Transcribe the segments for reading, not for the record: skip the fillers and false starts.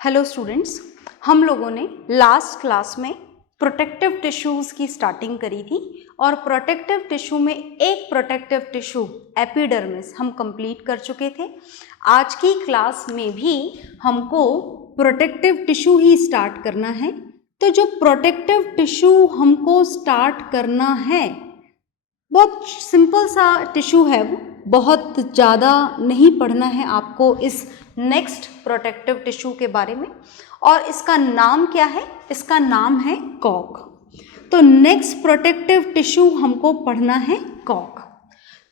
Hello students, हम लोगों ने लास्ट क्लास में प्रोटेक्टिव टिश्यूज़ की स्टार्टिंग करी थी और प्रोटेक्टिव टिश्यू में एक प्रोटेक्टिव टिश्यू एपिडर्मिस हम कंप्लीट कर चुके थे। आज की क्लास में भी हमको प्रोटेक्टिव टिश्यू ही स्टार्ट करना है। तो जो प्रोटेक्टिव टिश्यू हमको स्टार्ट करना है बहुत सिंपल सा टिश्यू है, वो बहुत ज़्यादा नहीं पढ़ना है आपको इस नेक्स्ट प्रोटेक्टिव टिश्यू के बारे में। और इसका नाम क्या है? इसका नाम है कॉक। तो नेक्स्ट प्रोटेक्टिव टिश्यू हमको पढ़ना है कॉक।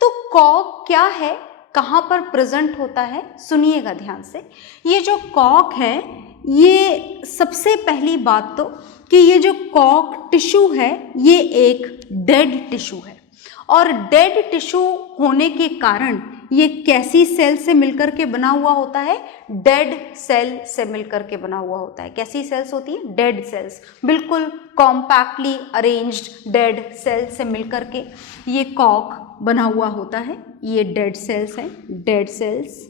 तो कॉक क्या है, कहाँ पर प्रेजेंट होता है, सुनिएगा ध्यान से। ये जो कॉक है, ये सबसे पहली बात तो कि ये जो कॉक टिश्यू है ये एक डेड टिश्यू है और डेड टिश्यू होने के कारण ये कैसी सेल से मिलकर के बना हुआ होता है? डेड सेल से मिलकर के बना हुआ होता है। कैसी सेल्स होती है? डेड सेल्स, बिल्कुल कॉम्पैक्टली अरेंज्ड डेड सेल से मिलकर के ये कॉक बना हुआ होता है। ये डेड सेल्स हैं, डेड सेल्स,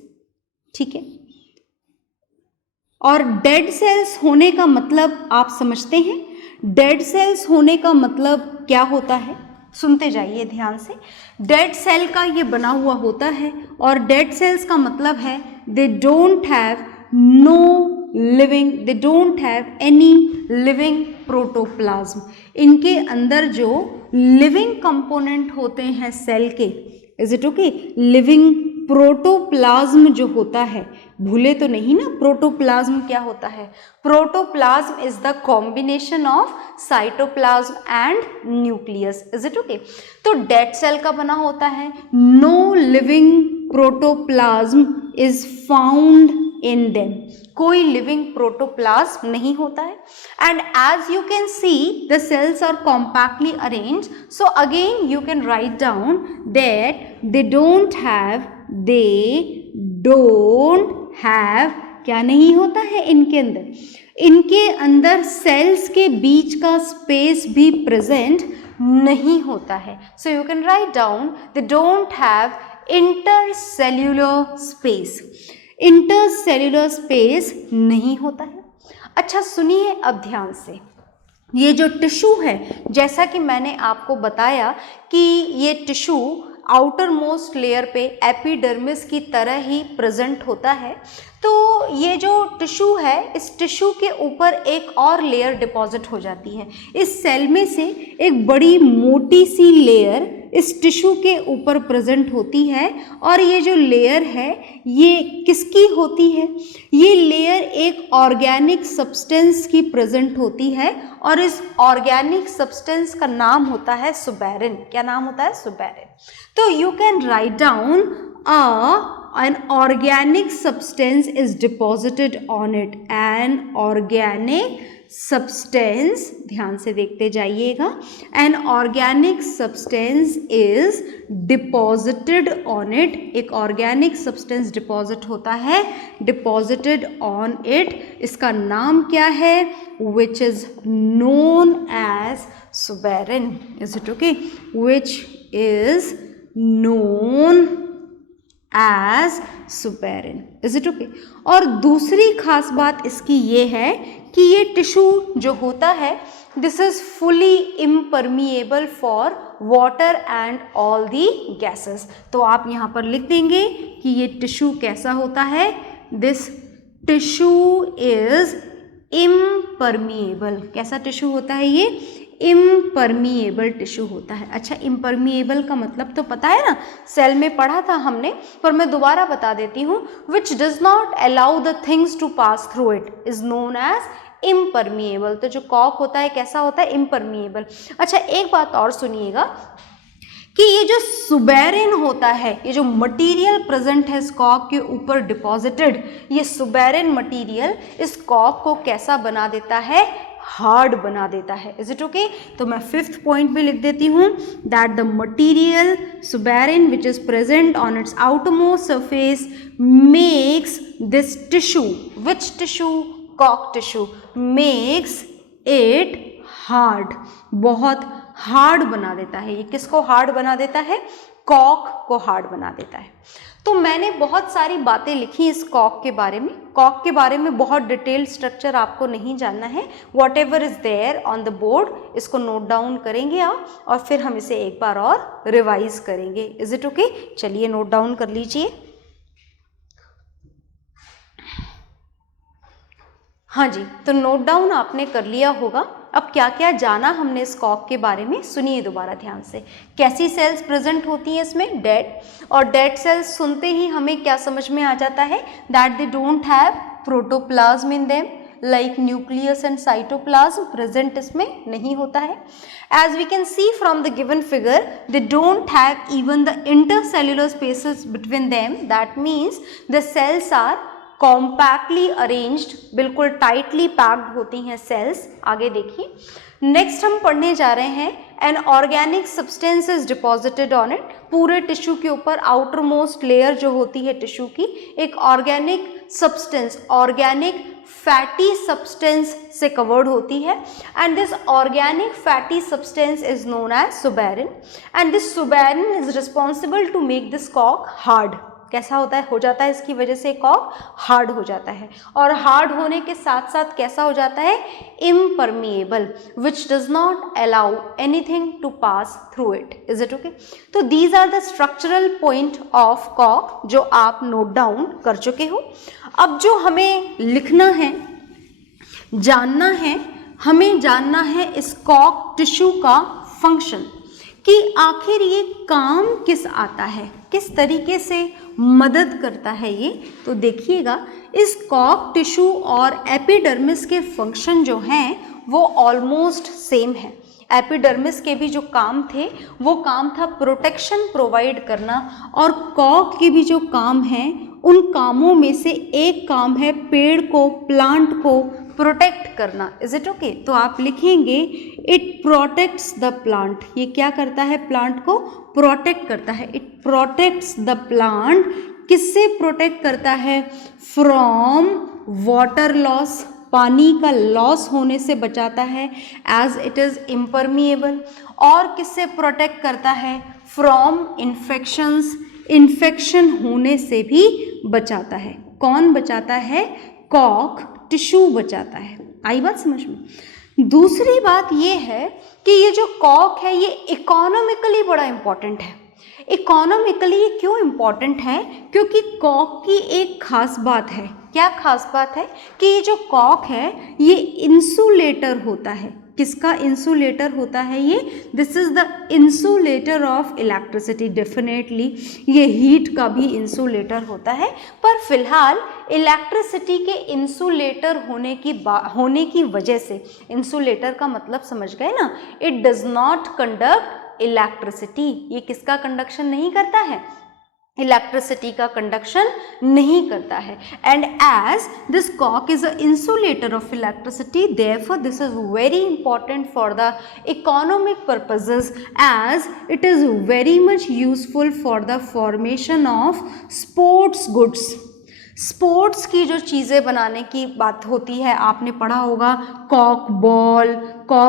ठीक है। और डेड सेल्स होने का मतलब आप समझते हैं? डेड सेल्स होने का मतलब क्या होता है? सुनते जाइए ध्यान से। डेड सेल का ये बना हुआ होता है और डेड सेल्स का मतलब है दे don't have any living protoplasm. इनके अंदर जो लिविंग कंपोनेंट होते हैं सेल के, is it okay, living protoplasm जो होता है, भूले तो नहीं ना प्रोटोप्लाज्म क्या होता है? Protoplasm is the combination of cytoplasm and nucleus, is it okay. तो डेड सेल का बना होता है, no living protoplasm is found in them, कोई लिविंग प्रोटोप्लाज्म नहीं होता है। And as you can see the cells are compactly arranged, so again you can write down that they don't have क्या नहीं होता है इनके अंदर? इनके अंदर सेल्स के बीच का स्पेस भी प्रेजेंट नहीं होता है। So you can write down they don't have intercellular space, intercellular space नहीं होता है। अच्छा सुनिए अब ध्यान से, ये जो टिश्यू है, जैसा कि मैंने आपको बताया कि ये टिश्यू आउटर मोस्ट लेयर पे एपिडर्मिस की तरह ही प्रेजेंट होता है। तो ये जो टिश्यू है, इस टिश्यू के ऊपर एक और लेयर डिपॉजिट हो जाती है। इस सेल में से एक बड़ी मोटी सी लेयर इस टिश्यू के ऊपर प्रेजेंट होती है और ये जो लेयर है ये किसकी होती है? ये लेयर एक ऑर्गेनिक सब्सटेंस की प्रेजेंट होती है और इस ऑर्गेनिक सब्सटेंस का नाम होता है सुबेरिन। क्या नाम होता है? सुबेरिन। तो you can write down an organic substance is deposited on it. An organic substance, ध्यान से देखते जाइएगा, an organic substance is deposited on it, एक organic substance deposit होता है, deposited on it, इसका नाम क्या है? which is known as suberin, is it okay? which is known as suberin, is it okay? और दूसरी खास बात इसकी ये है कि ये टिश्यू जो होता है, this is fully impermeable for water and all the gases. तो आप यहाँ पर लिख देंगे कि ये टिश्यू कैसा होता है? This tissue is impermeable. कैसा टिश्यू होता है ये? इम्परमिएबल टिश्यू होता है। अच्छा, इम्परमिएबल का मतलब तो पता है ना, सेल में पढ़ा था हमने, पर मैं दोबारा बता देती हूँ। Which does not allow the things to pass through it is known as impermeable. तो जो कॉक होता है कैसा होता है? इम्परमिएबल। अच्छा एक बात और सुनिएगा कि ये जो सुबेरिन होता है, ये जो मटेरियल प्रेजेंट है इस कॉक के ऊपर डिपॉजिटेड, ये सुबेरिन मटेरियल इस कॉक को कैसा बना देता है? हार्ड बना देता है। Is it okay? तो मैं 5th पॉइंट भी लिख देती हूँ, that the material suberin which is present on its outermost surface makes this tissue, which tissue? कॉक टिश्यू, मेक्स इट हार्ड, बहुत हार्ड बना देता है। ये किसको हार्ड बना देता है? कॉक को हार्ड बना देता है। तो मैंने बहुत सारी बातें लिखी इस कॉक के बारे में। कॉक के बारे में बहुत डिटेल्ड स्ट्रक्चर आपको नहीं जानना है, whatever is there on the board, इसको नोट डाउन करेंगे आप और फिर हम इसे एक बार और रिवाइज करेंगे। Is it okay? चलिए नोट डाउन कर लीजिए। हाँ जी, तो नोट डाउन आपने कर लिया होगा। अब क्या क्या जाना हमने इस कॉक के बारे में, सुनिए दोबारा ध्यान से। कैसी सेल्स प्रेजेंट होती हैं इसमें? डेड। और डेड सेल्स सुनते ही हमें क्या समझ में आ जाता है? That they don't have protoplasm in them, like nucleus and cytoplasm present इसमें नहीं होता है। As we can see from the given figure, they don't have even the intercellular spaces between them, that means the cells are compactly arranged, बिल्कुल tightly packed होती हैं sales. आगे देखिए, next हम पढ़ने जा रहे हैं an organic substance is deposited on it. पूरे टिश्यू के ऊपर आउटर मोस्ट लेयर जो होती है टिश्यू की, एक organic substance, organic fatty substance से कवर्ड होती है। And this organic fatty substance is known as suberin, and this suberin is responsible to make this कॉक हार्ड। कैसा होता है? हो जाता है इसकी वजह से कॉक हार्ड हो जाता है, और हार्ड होने के साथ साथ कैसा हो जाता है? Impermeable, which does not allow anything to pass through it. Is it okay? तो these are the structural point of कॉक जो आप नोट डाउन कर चुके हो। अब जो हमें लिखना है, जानना है, हमें जानना है इस कॉक टिश्यू का फंक्शन, कि आखिर ये काम किस आता है, किस तरीके से मदद करता है ये। तो देखिएगा, इस कॉक टिश्यू और एपिडर्मिस के फंक्शन जो हैं वो ऑलमोस्ट सेम है। एपिडर्मिस के भी जो काम थे वो काम था प्रोटेक्शन प्रोवाइड करना, और कॉक के भी जो काम हैं उन कामों में से एक काम है पेड़ को, प्लांट को प्रोटेक्ट करना। Is it okay? तो आप लिखेंगे इट प्रोटेक्ट्स द प्लांट। ये क्या करता है? प्लांट को प्रोटेक्ट करता है। It protects the plant. किससे प्रोटेक्ट करता है? फ्रॉम वाटर लॉस, पानी का लॉस होने से बचाता है, एज इट इज इम्परमिएबल। और किससे प्रोटेक्ट करता है? फ्रॉम इन्फेक्शंस, इन्फेक्शन होने से भी बचाता है। कौन बचाता है? कॉक टिश्यू बचाता है। आई बात समझ में? दूसरी बात ये है कि ये जो कॉक है ये इकोनॉमिकली बड़ा इंपॉर्टेंट है। इकोनॉमिकली ये क्यों इंपॉर्टेंट है? क्योंकि कॉक की एक खास बात है। क्या खास बात है? कि ये जो कॉक है ये इंसुलेटर होता है। किसका इंसुलेटर होता है ये? This is the insulator of electricity. Definitely ये हीट का भी इंसुलेटर होता है, पर फिलहाल इलेक्ट्रिसिटी के इंसुलेटर होने की वजह से, इंसुलेटर का मतलब समझ गए ना, it does not conduct electricity. ये किसका कंडक्शन नहीं करता है? इलेक्ट्रिसिटी का कंडक्शन नहीं करता है। एंड एज दिस कॉक is a insulator of electricity, therefore this is very important for the economic purposes, as it is very much useful for the formation of sports goods. Sports की जो चीज़ें बनाने की बात होती है, आपने पढ़ा होगा कॉक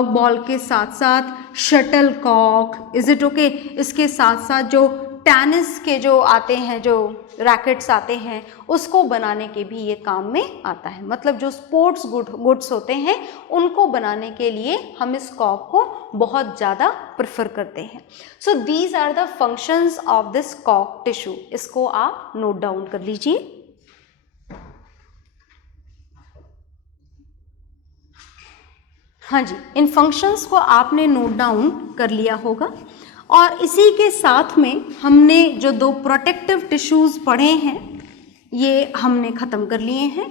बॉल के साथ साथ shuttlecock. Is it okay? इसके साथ साथ जो टेनिस के जो आते हैं, जो रैकेट्स आते हैं, उसको बनाने के भी ये काम में आता है। मतलब जो स्पोर्ट्स गुड्स होते हैं उनको बनाने के लिए हम इस कॉक को बहुत ज़्यादा प्रेफर करते हैं। So these are the functions of this कॉक टिश्यू। इसको आप नोट डाउन कर लीजिए। हाँ जी, इन फंक्शंस को आपने नोट डाउन कर लिया होगा। और इसी के साथ में हमने जो दो प्रोटेक्टिव टिश्यूज़ पढ़े हैं ये हमने ख़त्म कर लिए हैं।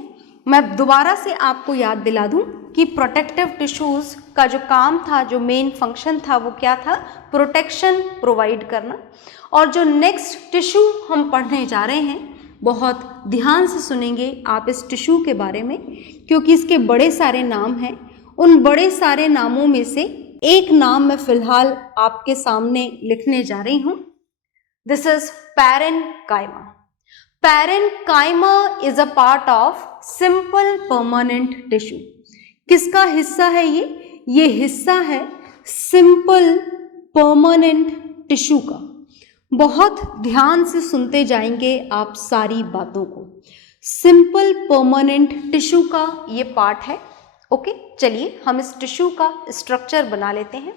मैं दोबारा से आपको याद दिला दूं कि प्रोटेक्टिव टिश्यूज़ का जो काम था, जो मेन फंक्शन था, वो क्या था? प्रोटेक्शन प्रोवाइड करना। और जो नेक्स्ट टिश्यू हम पढ़ने जा रहे हैं, बहुत ध्यान से सुनेंगे आप इस टिश्यू के बारे में, क्योंकि इसके बड़े सारे नाम हैं। उन बड़े सारे नामों में से एक नाम मैं फिलहाल आपके सामने लिखने जा रही हूं। This is parenchyma. Parenchyma is a part of simple permanent tissue. किसका हिस्सा है ये? ये हिस्सा है सिंपल परमानेंट टिश्यू का। बहुत ध्यान से सुनते जाएंगे आप सारी बातों को। सिंपल परमानेंट टिश्यू का ये पार्ट है। ओके, चलिए हम इस टिश्यू का स्ट्रक्चर बना लेते हैं।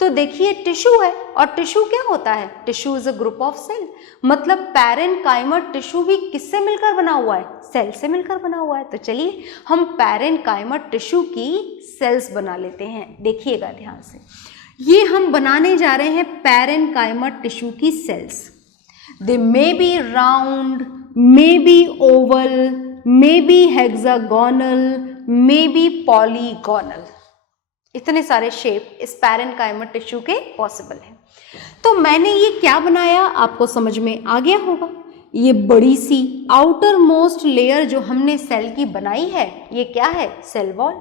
तो देखिए टिश्यू है, और टिश्यू क्या होता है? Tissue is a group of cell. मतलब पैरेन्काइमर टिश्यू भी किससे मिलकर बना हुआ है? सेल से मिलकर बना हुआ है। तो चलिए हम पैरेन्काइमर टिश्यू की सेल्स बना लेते हैं। देखिएगा ध्यान से, ये हम बनाने जा रहे हैं पैरेन्काइमर टिश्यू की cells. They may be round, may be oval, may be hexagonal, may be polygonal. इतने सारे शेप इस पैरेन्काइमर टिश्यू के पॉसिबल हैं। तो मैंने ये क्या बनाया आपको समझ में आ गया होगा। ये बड़ी सी आउटर मोस्ट लेयर जो हमने सेल की बनाई है, ये क्या है? Cell wall.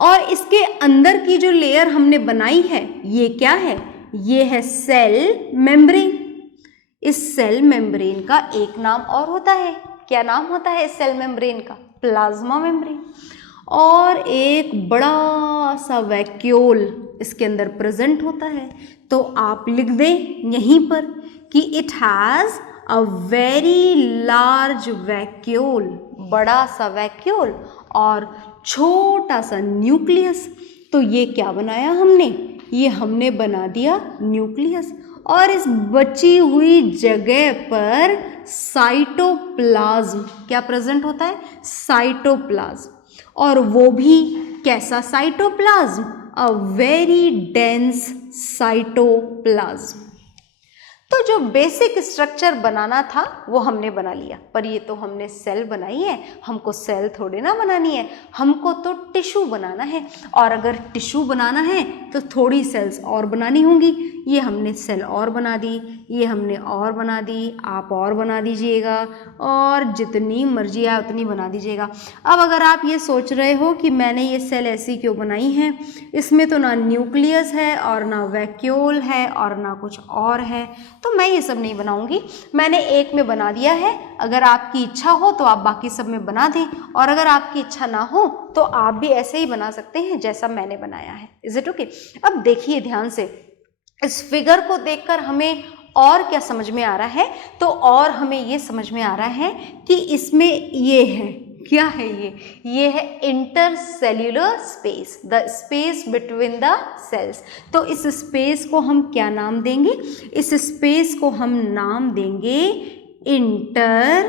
और इसके अंदर की जो लेयर हमने बनाई है, ये क्या है? ये है सेल मेम्ब्रेन। इस सेल मेम्ब्रेन का एक नाम और होता है। क्या नाम होता है इस सेल मेम्ब्रेन का? Plasma membrane. और एक बड़ा सा वैक्यूल इसके अंदर प्रेजेंट होता है। तो आप लिख दें यहीं पर कि it has a very large vacuole, बड़ा सा वैक्यूल और छोटा सा न्यूक्लियस। तो ये क्या बनाया हमने? ये हमने बना दिया न्यूक्लियस। और इस बची हुई जगह पर साइटोप्लाज्म क्या प्रेजेंट होता है? साइटोप्लाज्म। और वो भी कैसा cytoplasm? A very dense cytoplasm. तो जो बेसिक स्ट्रक्चर बनाना था वो हमने बना लिया, पर ये तो हमने सेल बनाई है, हमको सेल थोड़ी ना बनानी है, हमको तो टिश्यू बनाना है। और अगर टिश्यू बनाना है तो थोड़ी सेल्स और बनानी होंगी। ये हमने सेल और बना दी, ये हमने और बना दी, आप और बना दीजिएगा, और जितनी मर्जी आए उतनी बना दीजिएगा। अब अगर आप ये सोच रहे हो कि मैंने ये सेल ऐसी क्यों बनाई है, इसमें तो ना न्यूक्लियस है और ना वैक्यूल है और ना कुछ और है, तो मैं ये सब नहीं बनाऊंगी, मैंने एक में बना दिया है। अगर आपकी इच्छा हो तो आप बाकी सब में बना दें, और अगर आपकी इच्छा ना हो तो आप भी ऐसे ही बना सकते हैं जैसा मैंने बनाया है। Is it okay? अब देखिए ध्यान से, इस फिगर को देखकर हमें और क्या समझ में आ रहा है? तो और हमें ये समझ में आ रहा है कि इसमें ये है, क्या है ये है intercellular space, the space between the cells. तो इस स्पेस को हम क्या नाम देंगे? इस स्पेस को हम नाम देंगे इंटरसेल्यूलर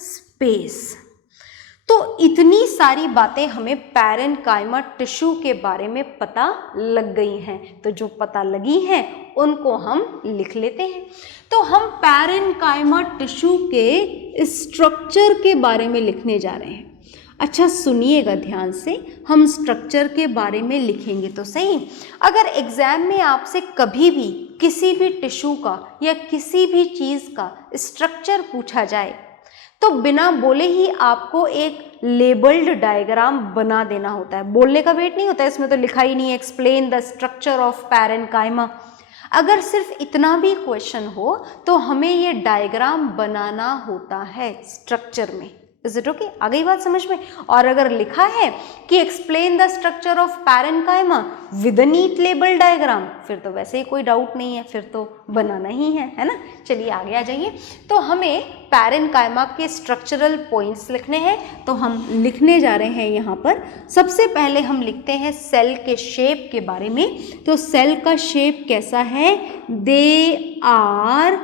स्पेस। तो इतनी सारी बातें हमें पैरेन्काइमर टिश्यू के बारे में पता लग गई हैं। तो जो पता लगी हैं उनको हम लिख लेते हैं। तो हम पैरेन्काइमर टिश्यू के स्ट्रक्चर के बारे में लिखने जा रहे हैं। अच्छा सुनिएगा ध्यान से, हम स्ट्रक्चर के बारे में लिखेंगे तो सही। अगर एग्जाम में आपसे कभी भी किसी भी टिश्यू का या किसी भी चीज़ का स्ट्रक्चर पूछा जाए तो बिना बोले ही आपको एक लेबल्ड डायग्राम बना देना होता है। बोलने का वेट नहीं होता है, इसमें तो लिखा ही नहीं है explain the structure of parenchyma. अगर सिर्फ इतना भी क्वेश्चन हो तो हमें ये डायग्राम बनाना होता है स्ट्रक्चर में। Is it okay? आ गई बात समझ में? और अगर लिखा है कि explain the structure of parenchyma with a neat label diagram, फिर तो वैसे ही कोई डाउट नहीं है, फिर तो बनाना ही है ना। चलिए आगे आ जाइए। तो हमें पैरेन्काइमा के स्ट्रक्चरल पॉइंट्स लिखने हैं, तो हम लिखने जा रहे हैं यहाँ पर। सबसे पहले हम लिखते हैं सेल के शेप के बारे में। तो सेल का शेप कैसा है? दे आर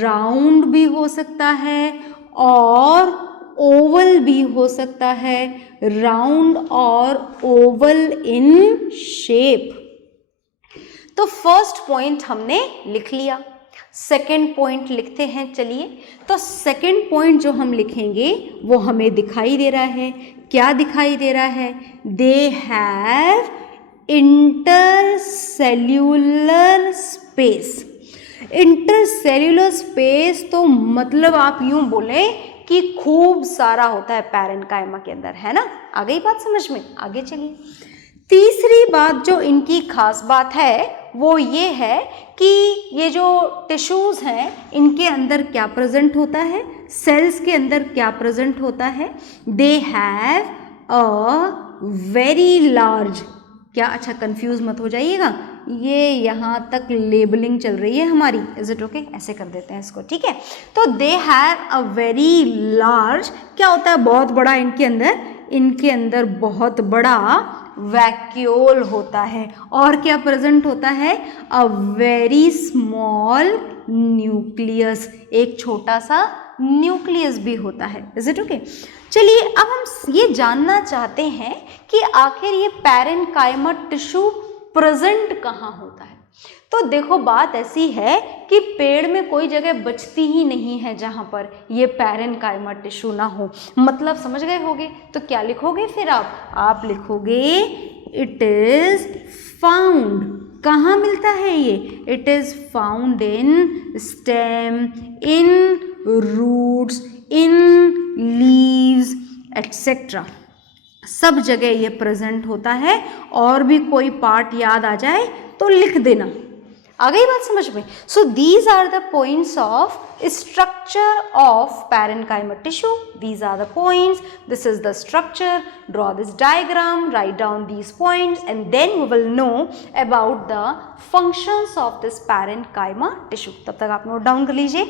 राउंड भी हो सकता है और ओवल भी हो सकता है, राउंड और ओवल इन शेप। तो फर्स्ट पॉइंट हमने लिख लिया। सेकंड पॉइंट लिखते हैं, चलिए। तो सेकंड पॉइंट जो हम लिखेंगे वो हमें दिखाई दे रहा है। क्या दिखाई दे रहा है? They have intercellular space. Intercellular space तो मतलब आप यूं बोले कि खूब सारा होता है पैरेन्काइमा के अंदर, है ना। आ गई बात समझ में? आगे चलिए। तीसरी बात जो इनकी खास बात है वो ये है कि ये जो टिश्यूज़ हैं इनके अंदर क्या प्रेजेंट होता है, सेल्स के अंदर क्या प्रेजेंट होता है? They have a very large, क्या, अच्छा कंफ्यूज मत हो जाइएगा, ये यहाँ तक लेबलिंग चल रही है हमारी, इज इट ओके? ऐसे कर देते हैं इसको, ठीक है? तो they have a very large, क्या होता है बहुत बड़ा इनके अंदर बहुत बड़ा वैक्यूल होता है, और क्या प्रेजेंट होता है? अ वेरी स्मॉल न्यूक्लियस, एक छोटा सा न्यूक्लियस भी होता है, इज इट ओके? चलिए अब हम ये जानना चाहते हैं कि आखिर ये पैरेन्काइमा टिश्यू प्रेजेंट कहाँ होता है। तो देखो बात ऐसी है कि पेड़ में कोई जगह बचती ही नहीं है जहाँ पर ये पैरेन्काइमा टिश्यू ना हो, मतलब समझ गए होगे? तो क्या लिखोगे फिर आप लिखोगे इट इज फाउंड, कहाँ मिलता है ये? It is found in stem, in roots, in leaves etcetera, सब जगह ये प्रेजेंट होता है। और भी कोई पार्ट याद आ जाए तो लिख देना। आ गई बात समझ में? So these are the points of structure of parenchyma tissue, these are the points, this is the structure, draw this diagram, write down these points, and then we will know about the functions of this parenchyma tissue. तब तक आप note down कर लीजिए।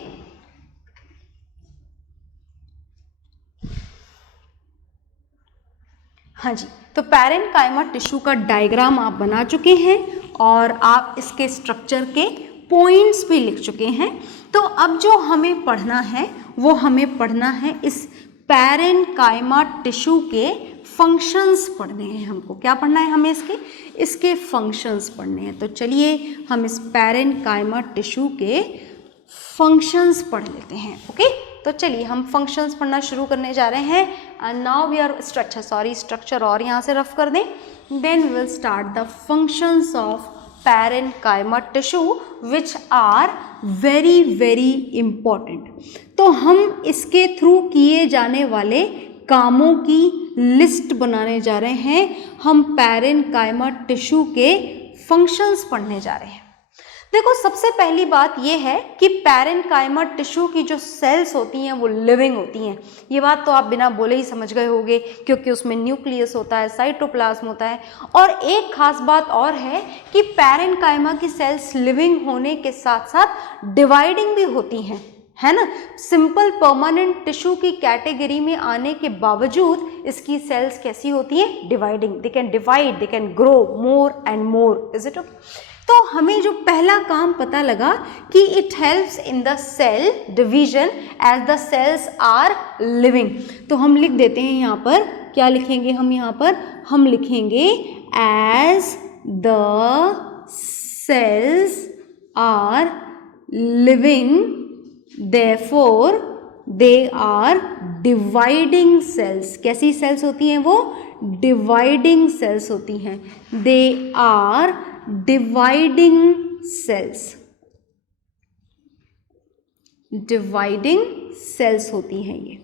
हाँ जी, तो parenchyma tissue का diagram आप बना चुके हैं और आप इसके स्ट्रक्चर के पॉइंट्स भी लिख चुके हैं। तो अब जो हमें पढ़ना है वो हमें पढ़ना है इस पैरेन्काइमा टिश्यू के फंक्शंस पढ़ने हैं। हमको क्या पढ़ना है? हमें इसके फंक्शंस पढ़ने हैं। तो चलिए हम इस पैरेन्काइमा टिश्यू के फंक्शंस पढ़ लेते हैं। ओके, तो चलिए हम फंक्शंस पढ़ना शुरू करने जा रहे हैं। नाउ वी आर स्ट्रक्चर और यहाँ से रफ कर दें, then we will start the functions of parenchyma tissue which are very very important. तो हम इसके थ्रू किए जाने वाले कामों की लिस्ट बनाने जा रहे हैं। हम पैरेन्काइमा टिश्यू के फंक्शंस पढ़ने जा रहे हैं। देखो सबसे पहली बात यह है कि पैरेन्काइमा टिश्यू की जो सेल्स होती हैं वो लिविंग होती हैं। ये बात तो आप बिना बोले ही समझ गए होंगे, क्योंकि उसमें न्यूक्लियस होता है, साइटोप्लाज्म होता है। और एक खास बात और है कि पैरेन्काइमा की सेल्स लिविंग होने के साथ साथ डिवाइडिंग भी होती हैं, है ना। सिंपल परमानेंट टिश्यू की कैटेगरी में आने के बावजूद इसकी सेल्स कैसी होती हैं? Dividing. They can divide, they can grow more and more, is it okay? तो हमें जो पहला काम पता लगा कि it helps in the cell division as the cells are living. तो हम लिख देते हैं यहाँ पर, क्या लिखेंगे हम यहाँ पर? हम लिखेंगे as the cells are living therefore they are dividing cells। कैसी सेल्स होती हैं वो? डिवाइडिंग सेल्स होती हैं। they are dividing cells, dividing cells होती हैं ये।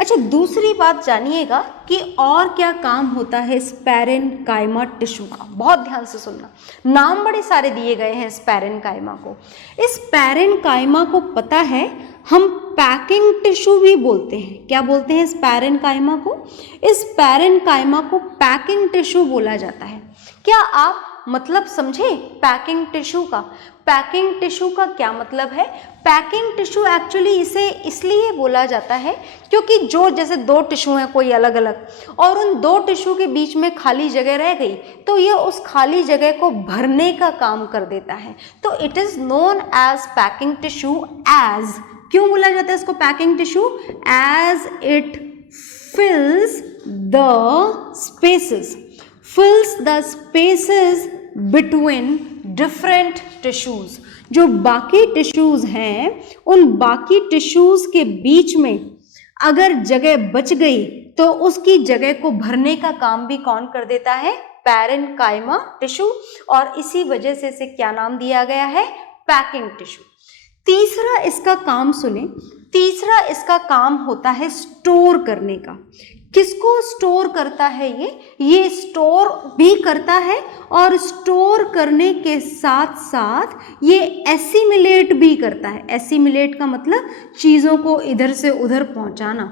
अच्छा, दूसरी बात जानिएगा कि और क्या काम होता है इस पैरेन्काइमा टिश्यू का। बहुत ध्यान से सुनना, नाम बड़े सारे दिए गए हैं इस पैरेन्काइमा को। इस पैरेन्काइमा को पता है हम पैकिंग टिश्यू भी बोलते हैं। क्या बोलते हैं इस पैरेन्काइमा को? इस पैरेन्काइमा को पैकिंग टिश्यू बोला जाता है। क्या आप मतलब समझे पैकिंग टिश्यू का? पैकिंग टिश्यू का क्या मतलब है? पैकिंग टिश्यू एक्चुअली इसे इसलिए बोला जाता है क्योंकि जो जैसे दो टिश्यू हैं कोई अलग अलग, और उन दो टिश्यू के बीच में खाली जगह रह गई तो ये उस खाली जगह को भरने का काम कर देता है। तो it is known as packing tissue. As क्यों बोला जाता है इसको packing tissue? As it fills the spaces between different tissues. जो बाकी टिश्यूज हैं उन बाकी टिश्यूज के बीच में अगर जगह बच गई तो उसकी जगह को भरने का काम भी कौन कर देता है? Parenchyma tissue. और इसी वजह से इसे क्या नाम दिया गया है? Packing tissue. तीसरा इसका काम सुने, तीसरा इसका काम होता है स्टोर करने का। किसको स्टोर करता है ये स्टोर भी करता है और स्टोर करने के साथ साथ ये एसिमिलेट भी करता है। एसिमिलेट का मतलब चीज़ों को इधर से उधर पहुंचाना।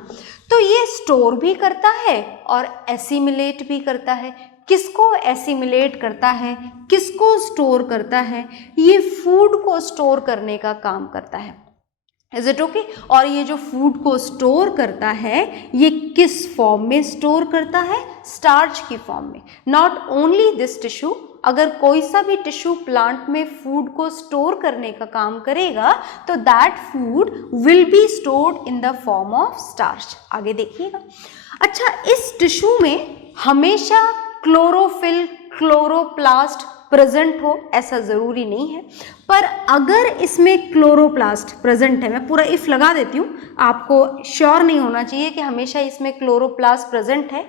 तो ये स्टोर भी करता है और एसिमिलेट भी करता है। किसको एसिमिलेट करता है, किसको स्टोर करता है, ये फूड को स्टोर करने का काम करता है। Is it okay? और ये जो फूड को स्टोर करता है ये किस फॉर्म में स्टोर करता है? स्टार्च की फॉर्म में। नॉट ओनली दिस टिश्यू, अगर कोई सा भी टिश्यू प्लांट में फूड को स्टोर करने का काम करेगा तो that food will be stored in the form of starch. आगे देखिएगा। अच्छा, इस टिश्यू में हमेशा क्लोरोफिल, क्लोरोप्लास्ट प्रेजेंट हो ऐसा ज़रूरी नहीं है, पर अगर इसमें क्लोरोप्लास्ट प्रेजेंट है, मैं पूरा इफ लगा देती हूँ, आपको श्योर नहीं होना चाहिए कि हमेशा इसमें क्लोरोप्लास्ट प्रेजेंट है।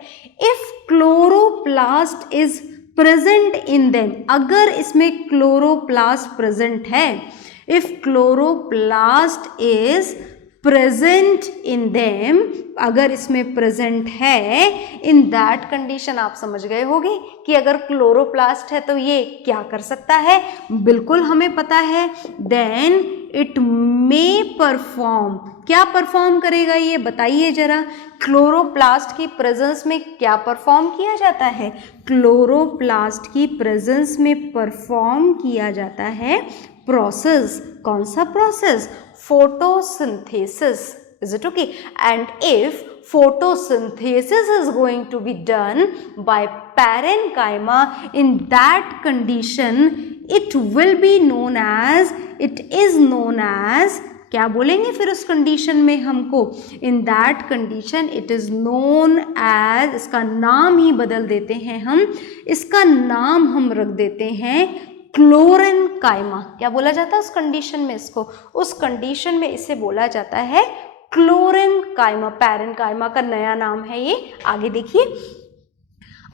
If chloroplast is present in them, अगर इसमें क्लोरोप्लास्ट प्रेजेंट है, if chloroplast is present in them, अगर इसमें प्रेजेंट है, इन दैट कंडीशन आप समझ गए होंगे कि अगर क्लोरोप्लास्ट है तो ये क्या कर सकता है, बिल्कुल हमें पता है, देन इट मे परफॉर्म, क्या परफॉर्म करेगा ये बताइए जरा। क्लोरोप्लास्ट की प्रेजेंस में क्या परफॉर्म किया जाता है? क्लोरोप्लास्ट की प्रेजेंस में परफॉर्म किया जाता है प्रोसेस। कौन सा process? photosynthesis. Is it okay? And if photosynthesis is going to be done by parenchyma, in that condition it will be known as, it is known as, क्या बोलेंगे फिर उस कंडीशन में हमको? In that condition it is known as, इसका नाम ही बदल देते हैं हम, इसका नाम हम रख देते हैं क्लोरेनकाइमा। क्या बोला जाता है उस कंडीशन में? इसको, उस कंडीशन में इसे बोला जाता है क्लोरेनकाइमा। पैरेनकाइमा का नया नाम है ये। आगे देखिए।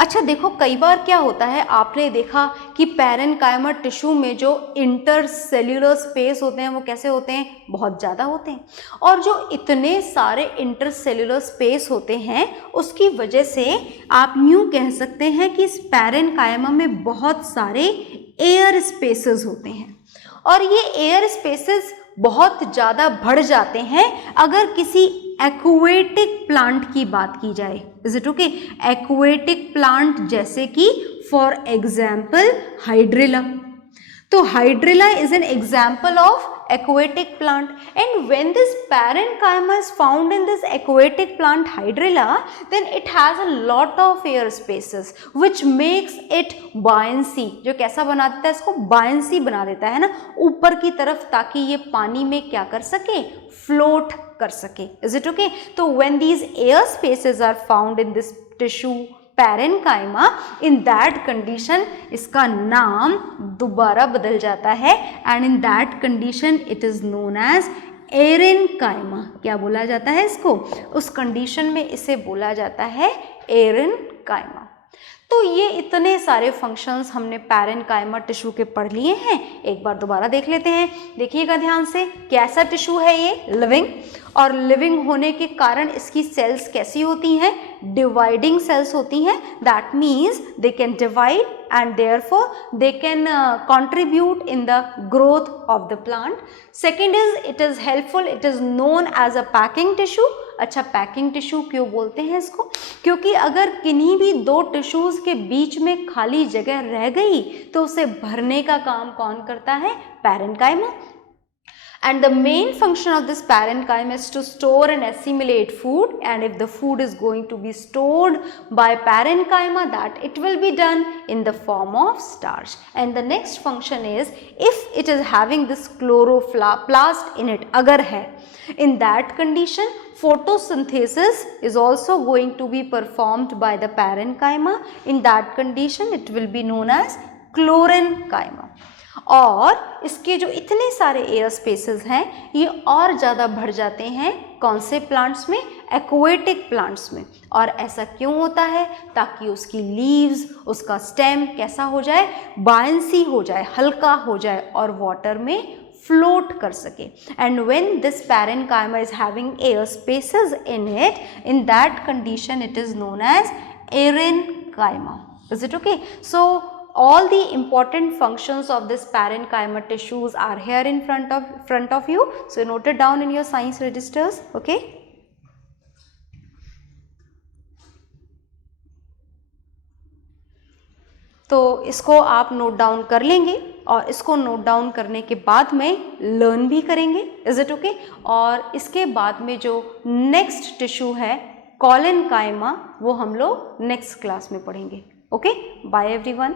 अच्छा देखो, कई बार क्या होता है, आपने देखा कि पैरेनकाइमा टिश्यू में जो इंटरसेल्यूलर स्पेस होते हैं वो कैसे होते हैं? बहुत ज़्यादा होते हैं। और जो इतने सारे इंटरसेल्यूलर स्पेस होते हैं उसकी वजह से आप यूँ कह सकते हैं कि इस पैरेनकाइमा में बहुत सारे एयर स्पेसेस होते हैं, और ये एयर स्पेसेस बहुत ज़्यादा बढ़ जाते हैं अगर किसी एक्वेटिक प्लांट की बात की जाए। Is it okay? Aquatic plant जैसे कि फॉर एग्जाम्पल हाइड्रिला। तो hydrilla is an example of aquatic plant, and when this parenchyma is found in this aquatic plant hydrilla, then it has a lot of air spaces which makes it buoyancy। जो कैसा बना देता है इसको? buoyancy बना देता है ना ऊपर की तरफ, ताकि ये पानी में क्या कर सके? float कर सके। is it okay? तो when these air spaces are found in this tissue parenchyma, in that condition इसका नाम दोबारा बदल जाता है, and in that condition it is known as aerenchyma. क्या बोला जाता है इसको? उस कंडीशन में इसे बोला जाता है एरेनकाइमा। तो ये इतने सारे फंक्शंस हमने पैरेनकाइमा टिश्यू के पढ़ लिए हैं, एक बार दोबारा देख लेते हैं। देखिएगा ध्यान से, कैसा टिश्यू है ये? लिविंग। और लिविंग होने के कारण इसकी सेल्स कैसी होती हैं? डिवाइडिंग सेल्स होती हैं। That means they can divide and therefore they can contribute in the growth of the plant. Second is it is helpful, it is known as a packing tissue। अच्छा, packing tissue क्यों बोलते हैं इसको? क्योंकि अगर किन्हीं भी दो टिश्यूज के बीच में खाली जगह रह गई तो उसे भरने का काम कौन करता है? Parenchyma. And the main function of this parenchyma is to store and assimilate food, and if the food is going to be stored by parenchyma, that it will be done in the form of starch. And the next function is, if it is having this chloroplast in it, agar hai, in that condition photosynthesis is also going to be performed by the parenchyma. In that condition it will be known as chlorenchyma. और इसके जो इतने सारे air spaces हैं ये और ज़्यादा बढ़ जाते हैं कौन से प्लांट्स में? एक्वेटिक प्लांट्स में। और ऐसा क्यों होता है? ताकि उसकी लीव्स, उसका स्टेम कैसा हो जाए? बायंसी हो जाए, हल्का हो जाए और वाटर में फ्लोट कर सके। And when this parenchyma is having air spaces in it, in that condition it is known as aerenchyma. Is it okay? So all the important functions of this parenchyma tissues are here in front of you, so note it down in your science registers. Okay, तो इसको आप note down कर लेंगे और इसको note down करने के बाद में लर्न भी करेंगे, इज इट ओके। और इसके बाद में जो नेक्स्ट टिश्यू है कॉलेनकाइमा, वो हम लोग नेक्स्ट क्लास में पढ़ेंगे। Okay, bye everyone.